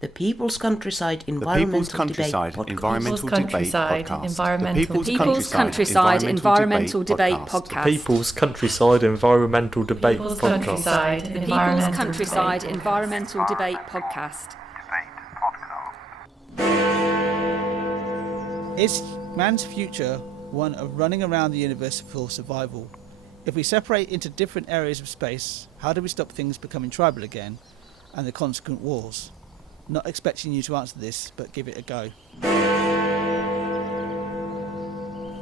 The People's Countryside The People's Environmental Countryside Debate Environmental Debate Podcast. People's Countryside Environmental Debate Podcast. People's Countryside Environmental Debate Podcast. People's Countryside Environmental Debate Podcast. Is man's future one of running around the universe for survival? If we separate into different areas of space, how do we stop things becoming tribal again and the consequent wars? Not expecting you to answer this, but give it a go.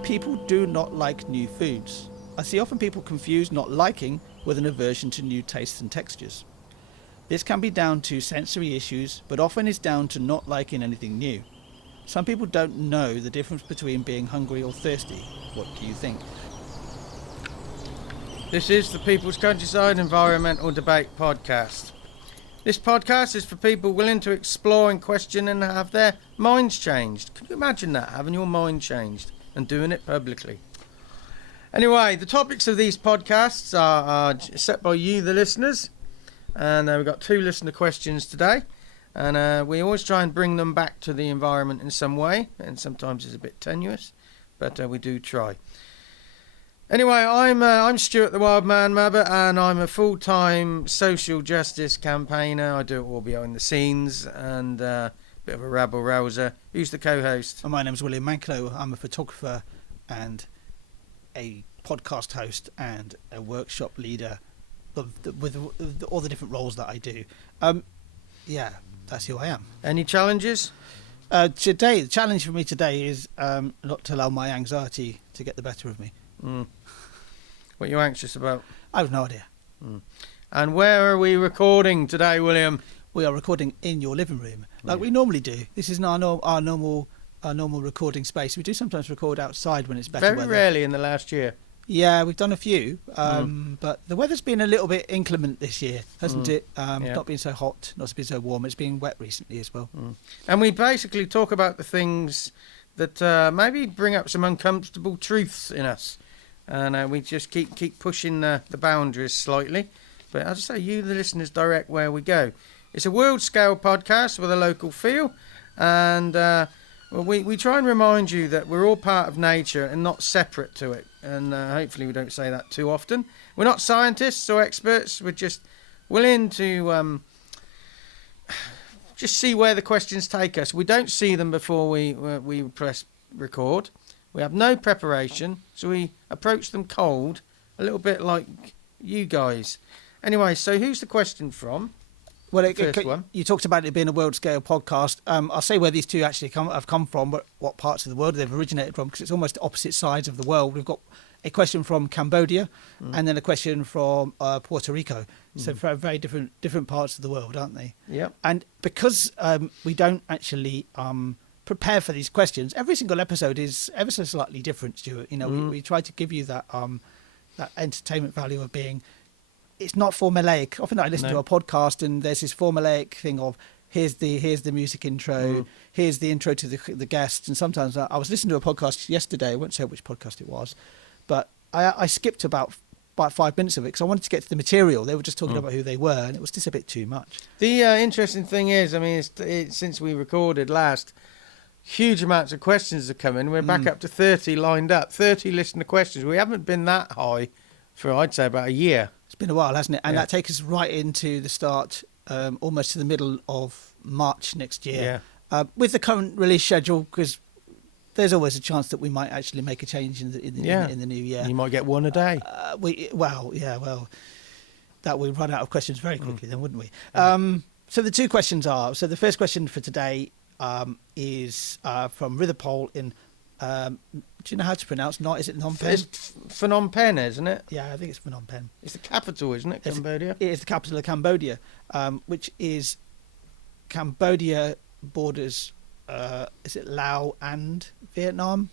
People do not like new foods. I see often people confuse not liking with an aversion to new tastes and textures. This can be down to sensory issues, but often is down to not liking anything new. Some people don't know the difference between being hungry or thirsty. What do you think? This is the People's Countryside Environmental Debate Podcast. This podcast is for people willing to explore and question and have their minds changed. Can you imagine that, having your mind changed and doing it publicly? Anyway, the topics of these podcasts are set by you, the listeners. And we've got 2 listener questions today. And we always try and bring them back to the environment in some way. And sometimes it's a bit tenuous, but we do try. Anyway, I'm Stuart the Wild Man Mabbott, and I'm a full-time social justice campaigner. I do it all behind the scenes, and a bit of a rabble-rouser. Who's the co-host? My name's William Manklow. I'm a photographer and a podcast host and a workshop leader with all the different roles that I do. Yeah, that's who I am. Any challenges? Today, the challenge for me today is not to allow my anxiety to get the better of me. What are you anxious about? I have no idea. And where are we recording today, William? We are recording in your living room, like we normally do. This is our normal recording space. We do sometimes record outside when it's better weather. Very rarely in the last year. Yeah, we've done a few, but the weather's been a little bit inclement this year, hasn't it? Not been so hot, not been so warm. It's been wet recently as well. And we basically talk about the things that maybe bring up some uncomfortable truths in us. And we just keep pushing the boundaries slightly. But as I say, you, the listeners, direct where we go. It's a world-scale podcast with a local feel. And we try and remind you that we're all part of nature and not separate to it. And hopefully we don't say that too often. We're not scientists or experts. We're just willing to just see where the questions take us. We don't see them before we press record. We have no preparation, so we approach them cold, a little bit like you guys. Anyway, so who's the question from? Well, First one. You talked about it being a world-scale podcast. I'll say where these two actually have come from, what parts of the world they've originated from, because it's almost opposite sides of the world. We've got a question from Cambodia and then a question from Puerto Rico. So very different parts of the world, aren't they? Yeah. And because we don't actually prepare for these questions, every single episode is ever so slightly different, Stuart. You know, we try to give you that entertainment value of being. It's not formulaic. Often I listen to a podcast and there's this formulaic thing of here's the music intro, here's the intro to the guests, and sometimes I was listening to a podcast yesterday. I won't say which podcast it was, but I skipped about 5 minutes of it because I wanted to get to the material. They were just talking about who they were, and it was just a bit too much. The interesting thing is, I mean, since we recorded last, huge amounts of questions have come in. We're back up to 30 lined up, 30 listener questions. We haven't been that high for, I'd say, about a year. It's been a while, hasn't it? And that takes us right into the start, almost to the middle of March next year. Yeah. With the current release schedule, because there's always a chance that we might actually make a change in the new year. You might get one a day. That would run out of questions very quickly then, wouldn't we? So the 2 questions are, so the first question for today is from Ritherpole in, do you know how to pronounce? Is it Phnom Penh? It's Phnom Penh, isn't it? Yeah, I think it's Phnom Penh. It's the capital, isn't it, Cambodia? It is the capital of Cambodia, which is Cambodia borders, is it Laos and Vietnam?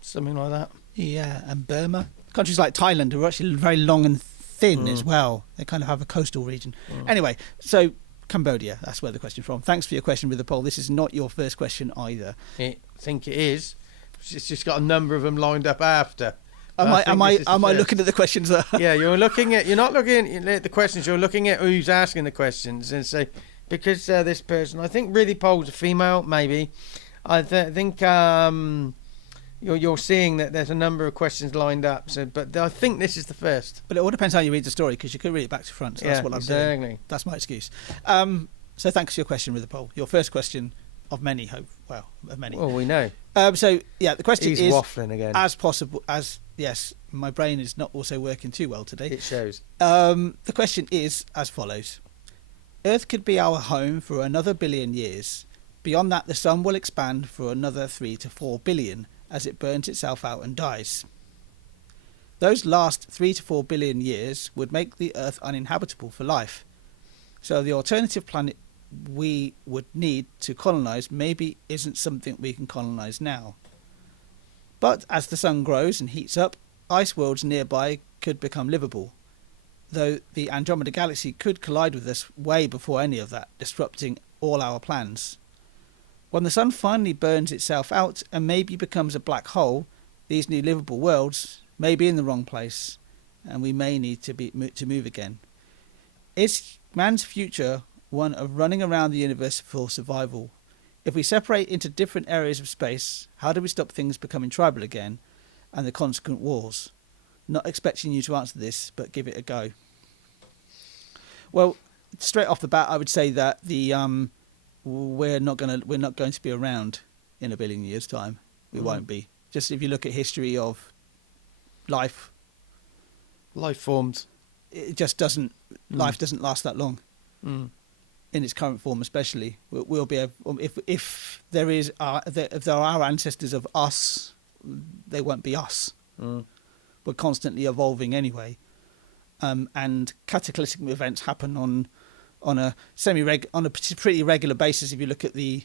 Something like that. Yeah, and Burma. Countries like Thailand are actually very long and thin as well. They kind of have a coastal region. Anyway, so Cambodia, that's where the question's from. Thanks for your question with the poll. This is not your first question either. I think it is. It's just got a number of them lined up after. Am I looking at the questions? Yeah, you're not looking at the questions. You're looking at who's asking the questions, and so because this person, I think, really polls a female, maybe. I think you're seeing that there's a number of questions lined up. So, but I think this is the first. But it all depends how you read the story, because you could read it back to front. So that's what I'm doing. That's my excuse. So thanks for your question with the poll. Your first question of many, of many. Well, we know. So yeah, the question is waffling again. As possible as yes, my brain is not also working too well today. It shows. The question is as follows: Earth could be our home for another billion years. Beyond that, the sun will expand for another 3 to 4 billion as it burns itself out and dies. Those last 3 to 4 billion years would make the Earth uninhabitable for life. So the alternative planet we would need to colonise maybe isn't something we can colonise now. But as the sun grows and heats up, ice worlds nearby could become livable, though the Andromeda galaxy could collide with us way before any of that, disrupting all our plans. When the sun finally burns itself out and maybe becomes a black hole, these new livable worlds may be in the wrong place, and we may need to move again. Is man's future one of running around the universe for survival? If we separate into different areas of space, how do we stop things becoming tribal again and the consequent wars? Not expecting you to answer this, but give it a go. Well, straight off the bat, I would say that we're not going to be around in a billion years' time. We won't be. Just if you look at history of life forms, it just doesn't. Life doesn't last that long. In its current form, especially, we'll be able, if there are ancestors of us, they won't be us. We're constantly evolving anyway, and cataclysmic events happen on a pretty regular basis. If you look at the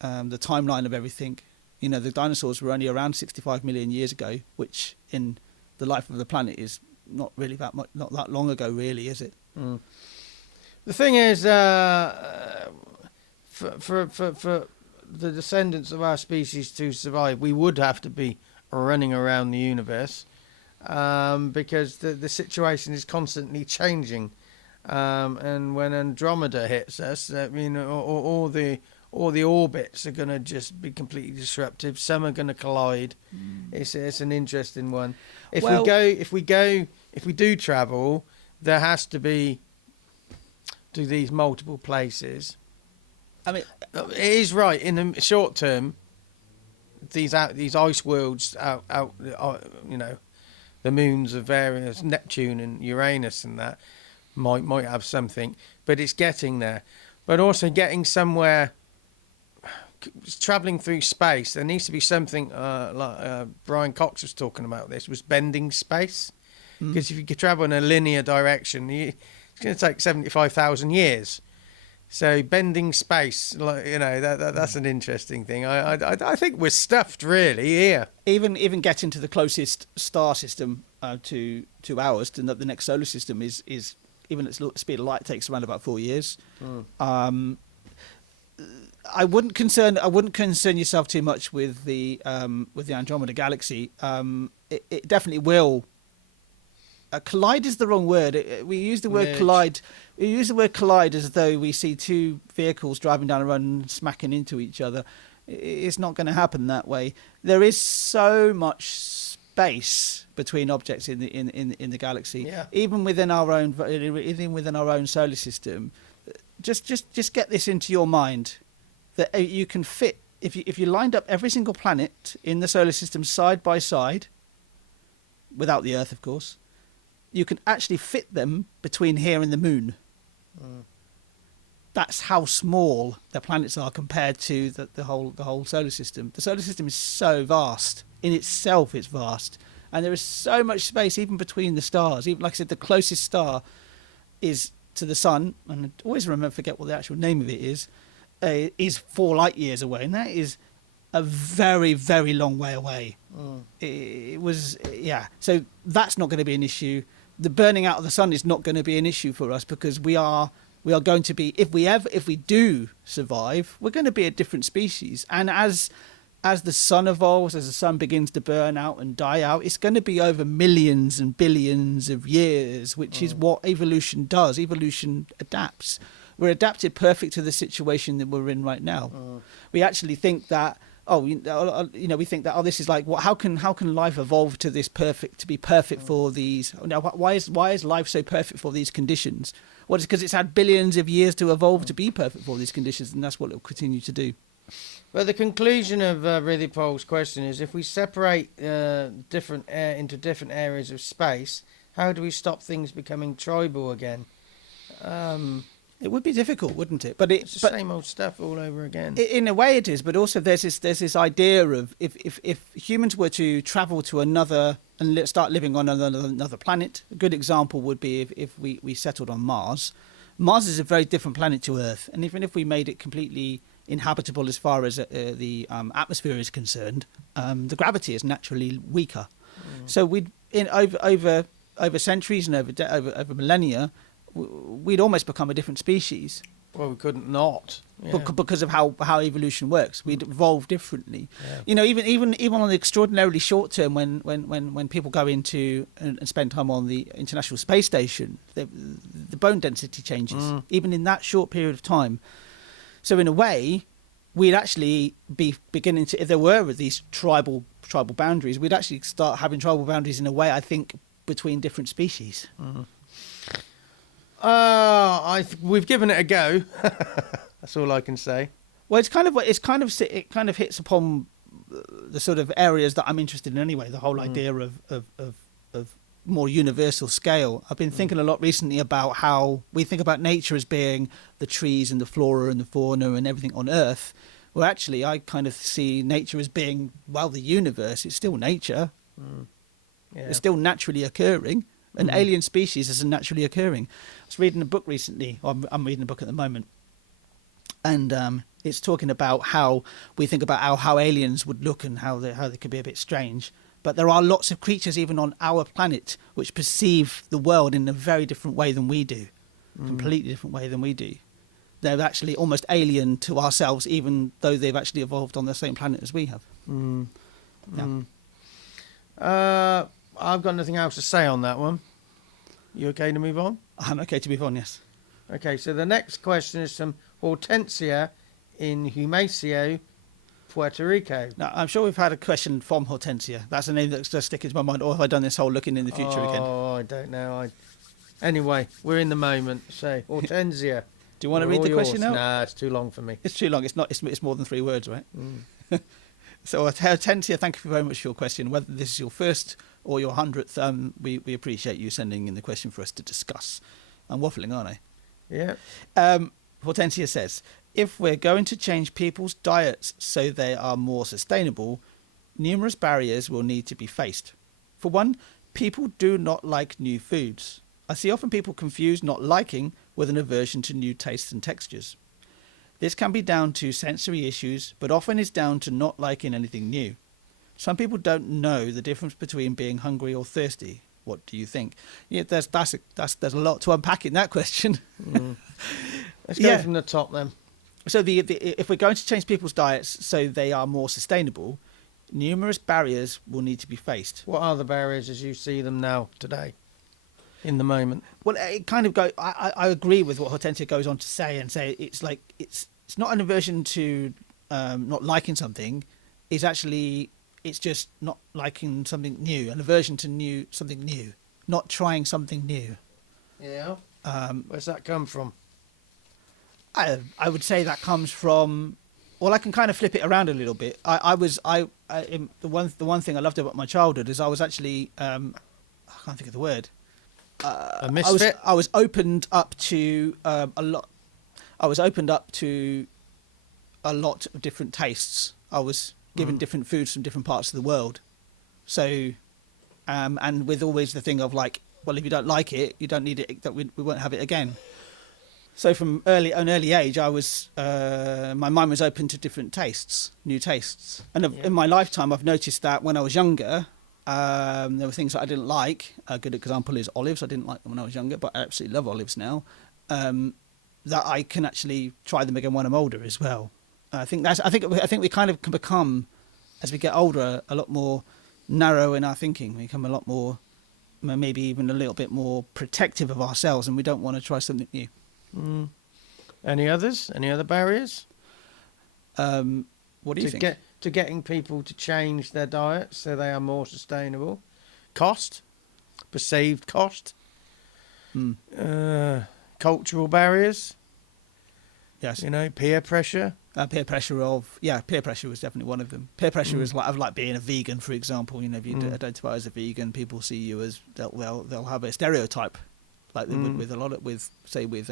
timeline of everything, you know, the dinosaurs were only around 65 million years ago, which in the life of the planet is not really that much, not that long ago, really, is it? The thing is, for the descendants of our species to survive, we would have to be running around the universe, because the situation is constantly changing. And when Andromeda hits us, I mean, all the orbits are going to just be completely disruptive. Some are going to collide. It's an interesting one. If we do travel, there has to be to these multiple places. I mean, it is right in the short term. These ice worlds out, you know, the moons of various Neptune and Uranus and that might have something, but it's getting there. But also getting somewhere, travelling through space. There needs to be something like Brian Cox was talking about. This was bending space, because if you could travel in a linear direction, it's going to take 75,000 years. So bending space, like, you know, that's an interesting thing. I think we're stuffed really here. Even getting to the closest star system to ours, to the next solar system, is even at the speed of light takes around about 4 years. I wouldn't concern yourself too much with the Andromeda galaxy. It definitely will. Collide is the wrong word. We use the word collide. We use the word collide as though we see two vehicles driving down a road and smacking into each other. It's not going to happen that way. There is so much space between objects in the galaxy, even within our own solar system. Just get this into your mind, that you can fit, if you lined up every single planet in the solar system side by side, without the Earth, of course, you can actually fit them between here and the moon. That's how small the planets are compared to the whole solar system. The solar system is so vast. In itself, it's vast. And there is so much space even between the stars. Even, like I said, the closest star is to the sun, and I always forget what the actual name of it is 4 light years away. And that is a very, very long way away. It was, so that's not going to be an issue. The burning out of the sun is not going to be an issue for us, because we are going to be, if we do survive, we're going to be a different species. And as the sun evolves, as the sun begins to burn out and die out, it's going to be over millions and billions of years, which is what evolution does. Evolution adapts. We're adapted perfect to the situation that we're in right now. We actually think that we think that this is like how can life evolve to this perfect to be perfect for these? Now, why is life so perfect for these conditions? Well, it's because it's had billions of years to evolve to be perfect for these conditions, and that's what it will continue to do. Well, the conclusion of Ridley Paul's question is: if we separate into different areas of space, how do we stop things becoming tribal again? It would be difficult, wouldn't it? But it's the same old stuff all over again. In a way, it is. But also, there's this idea of if humans were to travel to another and start living on another planet. A good example would be if we settled on Mars. Mars is a very different planet to Earth, and even if we made it completely inhabitable as far as the atmosphere is concerned, the gravity is naturally weaker. So over centuries and over millennia, we'd almost become a different species. Well, we couldn't not. Yeah. Because of how evolution works. We'd evolve differently. Yeah. Even on the extraordinarily short term, when people go into and spend time on the International Space Station, the bone density changes, even in that short period of time. So in a way, we'd actually be beginning to, if there were these tribal boundaries, we'd actually start having tribal boundaries in a way, I think, between different species. We've given it a go. That's all I can say. Well, it kind of hits upon the sort of areas that I'm interested in anyway. The whole idea of more universal scale. I've been thinking a lot recently about how we think about nature as being the trees and the flora and the fauna and everything on Earth. Well, actually, I kind of see nature as being, well, the universe. It's still nature. Yeah. It's still naturally occurring. An alien species is naturally occurring. I was reading a book recently. I'm reading a book at the moment. And it's talking about how we think about how aliens would look and how they could be a bit strange. But there are lots of creatures even on our planet which perceive the world in a very different way than we do. Completely different way than we do. They're actually almost alien to ourselves, even though they've actually evolved on the same planet as we have. Yeah. I've got nothing else to say on that one. You okay to move on? I'm okay to move on, yes. Okay, so the next question is from Hortensia in Humacio, Puerto Rico. Now, I'm sure we've had a question from Hortensia. That's a name that's just sticking to my mind. Or have I done this whole looking in the future again? Oh, I don't know. Anyway, we're in the moment. So, Hortensia. Do you want to read the question out? Nah, it's too long for me. It's too long. It's more than 3 words, right? So, Hortensia, thank you very much for your question. Whether this is your first or your 100th, we appreciate you sending in the question for us to discuss. I'm waffling, aren't I? Yeah. Hortensia says, if we're going to change people's diets so they are more sustainable, numerous barriers will need to be faced. For one, people do not like new foods. I see often people confuse not liking with an aversion to new tastes and textures. This can be down to sensory issues, but often is down to not liking anything new. Some people don't know the difference between being hungry or thirsty. What do you think? Yeah, there's a lot to unpack in that question. Let's go from the top then. So if we're going to change people's diets so they are more sustainable, numerous barriers will need to be faced. What are the barriers as you see them now, today, in the moment? Well, it kind of I agree with what Hortensia goes on to say, and say it's like it's not an aversion to not liking something. It's just not liking something new, an aversion to something new, not trying something new. Yeah. Where's that come from? I would say that comes from. Well, I can kind of flip it around a little bit. The one thing I loved about my childhood is I was actually I can't think of the word. A misfit. I was opened up to a lot. I was opened up to a lot of different tastes. I was given different foods from different parts of the world. So, and with always the thing of like, well, if you don't like it, you don't need it. That we won't have it again. So from an early age, I was my mind was open to different tastes, new tastes. And in my lifetime, I've noticed that when I was younger, there were things that I didn't like. A good example is olives. I didn't like them when I was younger, but I absolutely love olives now. That I can actually try them again when I'm older as well. I think we kind of can become, as we get older, a lot more narrow in our thinking. We become a lot more, maybe even a little bit more protective of ourselves, and we don't want to try something new. Any others? Any other barriers? What do you think? To getting people to change their diets so they are more sustainable? Cost? Perceived cost? Cultural barriers? Yes. Peer pressure? Peer pressure was definitely one of them. Peer pressure is like being a vegan, for example. If you identify as a vegan, people see you as they'll have a stereotype, like they would with an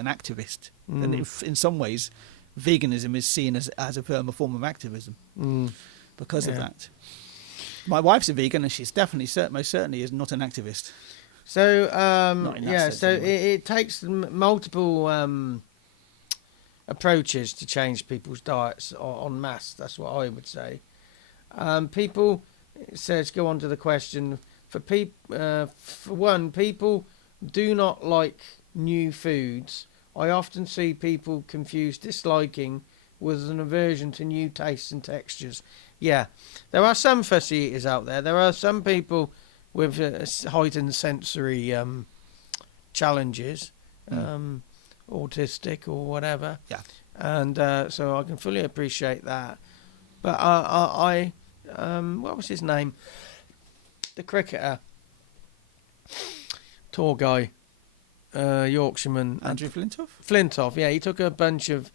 activist. And if, in some ways, veganism is seen as a form of activism because of that. My wife's a vegan, and she's most certainly is not an activist. So sense, anyway. it takes multiple approaches to change people's diets en masse. That's what I would say. People, it says, go on to the question. For one, people do not like new foods. I often see people confuse disliking with an aversion to new tastes and textures. Yeah, there are some fussy eaters out there. There are some people with heightened sensory challenges. Autistic or whatever, and so I can fully appreciate that. But I what was his name? The cricketer, tall guy, Yorkshireman, Andrew Flintoff. Flintoff, yeah, he took a bunch of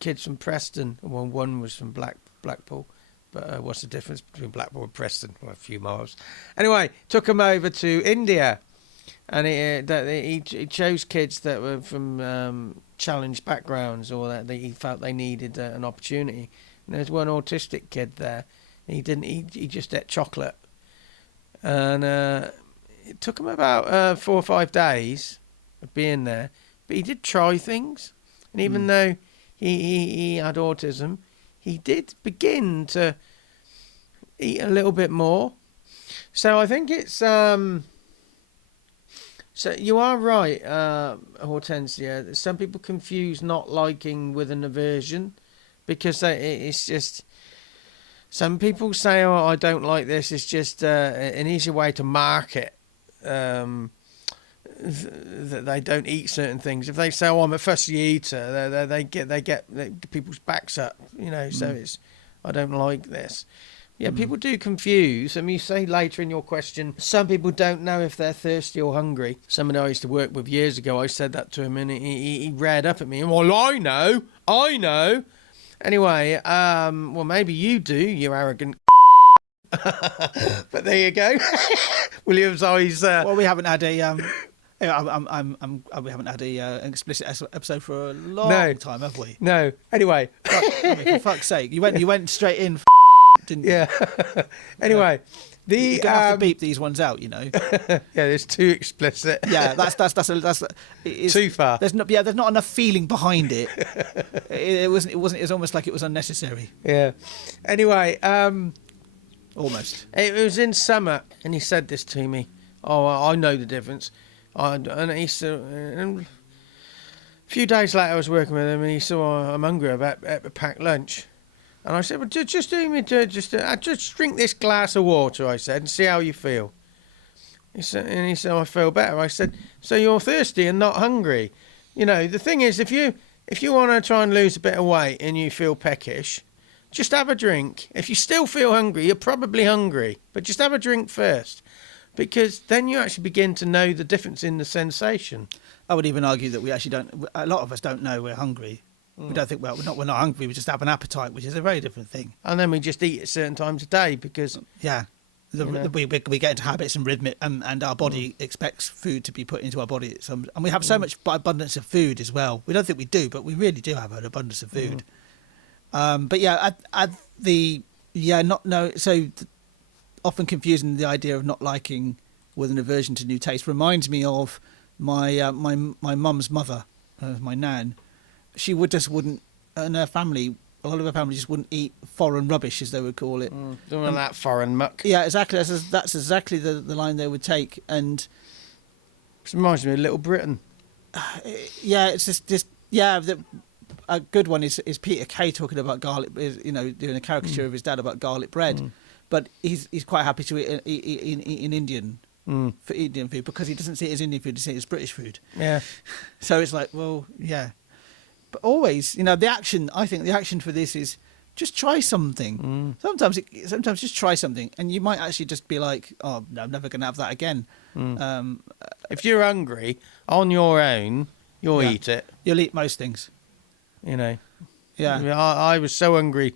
kids from Preston. Well, one was from Blackpool, but what's the difference between Blackpool and Preston? Well, a few miles. Anyway, took them over to India. And he chose kids that were from challenged backgrounds, or that he felt they needed an opportunity. And there's one autistic kid there. He didn't. He just ate chocolate, and it took him about 4 or 5 days of being there. But he did try things, and even though he had autism, he did begin to eat a little bit more. So I think it's. So you are right, Hortensia. Some people confuse not liking with an aversion, because it's just. Some people say, "Oh, I don't like this." It's just an easy way to market that they don't eat certain things. If they say, "Oh, I'm a fussy eater," they get people's backs up. So it's, I don't like this. Yeah, people do confuse. I mean, you say later in your question, some people don't know if they're thirsty or hungry. Somebody I used to work with years ago, I said that to him, and he reared up at me. Well, I know. Anyway, well, maybe you do, you arrogant. But there you go. William's eyes. Well, we haven't had a. We haven't had an explicit episode for a long time, have we? No. Anyway, for fuck's sake, you went straight in. Didn't you? Yeah. Anyway, you're gonna have to beep these ones out, Yeah, it's too explicit. Yeah, that's too far. There's not enough feeling behind it. It was almost like it was unnecessary. Yeah. Anyway, almost. It was in summer, and he said this to me. Oh, I know the difference. And he said, and a few days later, I was working with him, and he said, "Oh, I'm hungry. I've had a packed lunch." And I said, "Well, just drink this glass of water," I said, "and see how you feel." He said, "I feel better." I said, "So you're thirsty and not hungry?" The thing is, if you want to try and lose a bit of weight and you feel peckish, just have a drink. If you still feel hungry, you're probably hungry, but just have a drink first, because then you actually begin to know the difference in the sensation. I would even argue that we actually don't. A lot of us don't know we're hungry. We don't think, well, we're not hungry, we just have an appetite, which is a very different thing. And then we just eat at certain times a day because... Yeah. We get into habits and rhythm, and our body expects food to be put into our body. And we have so much abundance of food as well. We don't think we do, but we really do have an abundance of food. But yeah, so often confusing the idea of not liking with an aversion to new taste reminds me of my mum's mother, my nan. She wouldn't, and her family, a lot of her family just wouldn't eat foreign rubbish, as they would call it. Don't want that foreign muck. Yeah, exactly. That's exactly the line they would take. And it reminds me of Little Britain. Yeah, it's just a good one is Peter Kay talking about garlic, doing a caricature of his dad about garlic bread. But he's quite happy to eat in Indian. For Indian food, because he doesn't see it as Indian food, he sees it as British food. Yeah. So it's like, well, yeah. But always, the action. I think the action for this is just try something. Sometimes just try something, and you might actually just be like, "Oh, no, I'm never going to have that again." If you're hungry on your own, you'll Yeah. eat it. You'll eat most things. Yeah. Yeah. I mean, I was so hungry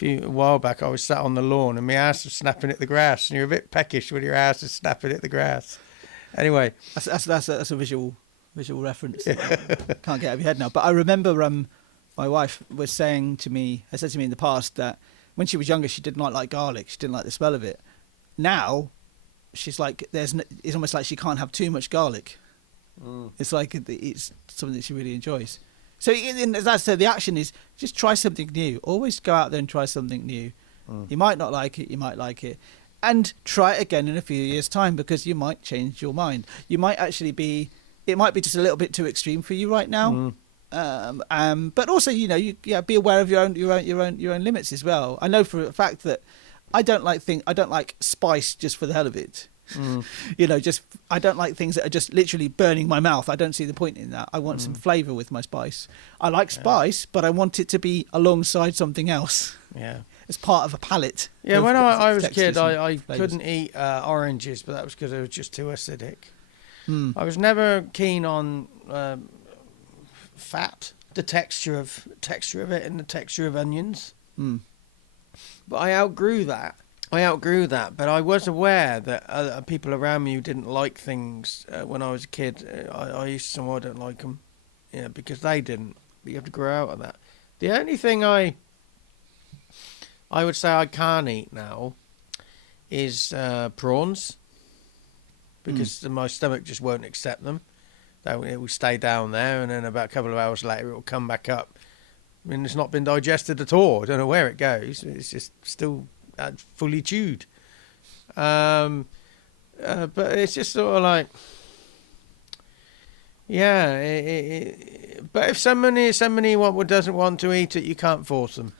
a while back. I was sat on the lawn and my ass was snapping at the grass. And you're a bit peckish when your ass is snapping at the grass. Anyway, That's a visual reference. Can't get out of your head now. But I remember my wife has said to me in the past that when she was younger she did not like garlic. She didn't like the smell of it. Now she's like, it's almost like she can't have too much garlic. It's like it's something that she really enjoys. So as I said, the action is just try something new. Always go out there and try something new. You might not like it, you might like it. And try it again in a few years' time, because you might change your mind. You might actually it might be just a little bit too extreme for you right now. But also, be aware of your own limits as well. I know for a fact that I don't like spice just for the hell of it. I don't like things that are just literally burning my mouth. I don't see the point in that. I want some flavour with my spice. I like spice, but I want it to be alongside something else. Yeah. As part of a palette. Yeah, when I was a textures kid, I flavours. couldn't eat oranges, but that was because they were just too acidic. I was never keen on fat, the texture of it, and the texture of onions. But I outgrew that. But I was aware that people around me who didn't like things when I was a kid, I used to say, "Oh, I don't like them," because they didn't. But you have to grow out of that. The only thing I would say I can't eat now is prawns, because my stomach just won't accept them. It will stay down there, and then about a couple of hours later it will come back up. I mean, it's not been digested at all. I don't know where it goes. It's just still fully chewed. But it's just sort of like, but if somebody doesn't want to eat it, you can't force them.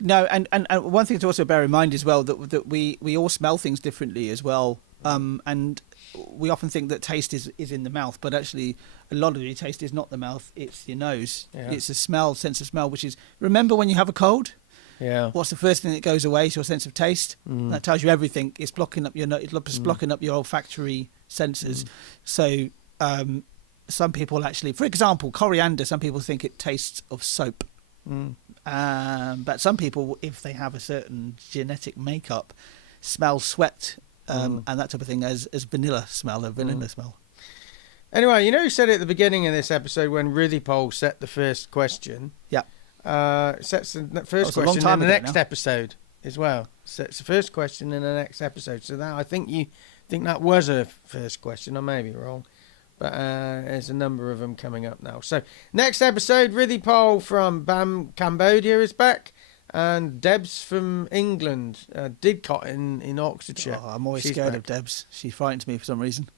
No, and one thing to also bear in mind as well, that we all smell things differently as well. And we often think that taste is in the mouth, but actually a lot of your taste is not the mouth, it's your nose. Yeah. It's a sense of smell, which is, remember when you have a cold? Yeah. What's the first thing that goes away? It's your sense of taste. That tells you everything. It's blocking up it's blocking up your olfactory senses. So some people actually, for example, coriander, some people think it tastes of soap. But some people, if they have a certain genetic makeup, smell sweat and that type of thing as vanilla smell. Anyway, you said it at the beginning of this episode when Ruthie Pole set the first question. Yeah. Sets the first question in the next episode as well. Sets the first question in the next episode. So that I think that was a first question. I may be wrong, but there's a number of them coming up now. So next episode, Ruthie Pole from Cambodia is back, and Debs from England, Didcot in Oxfordshire. I'm always scared of Debs. She frightens me for some reason.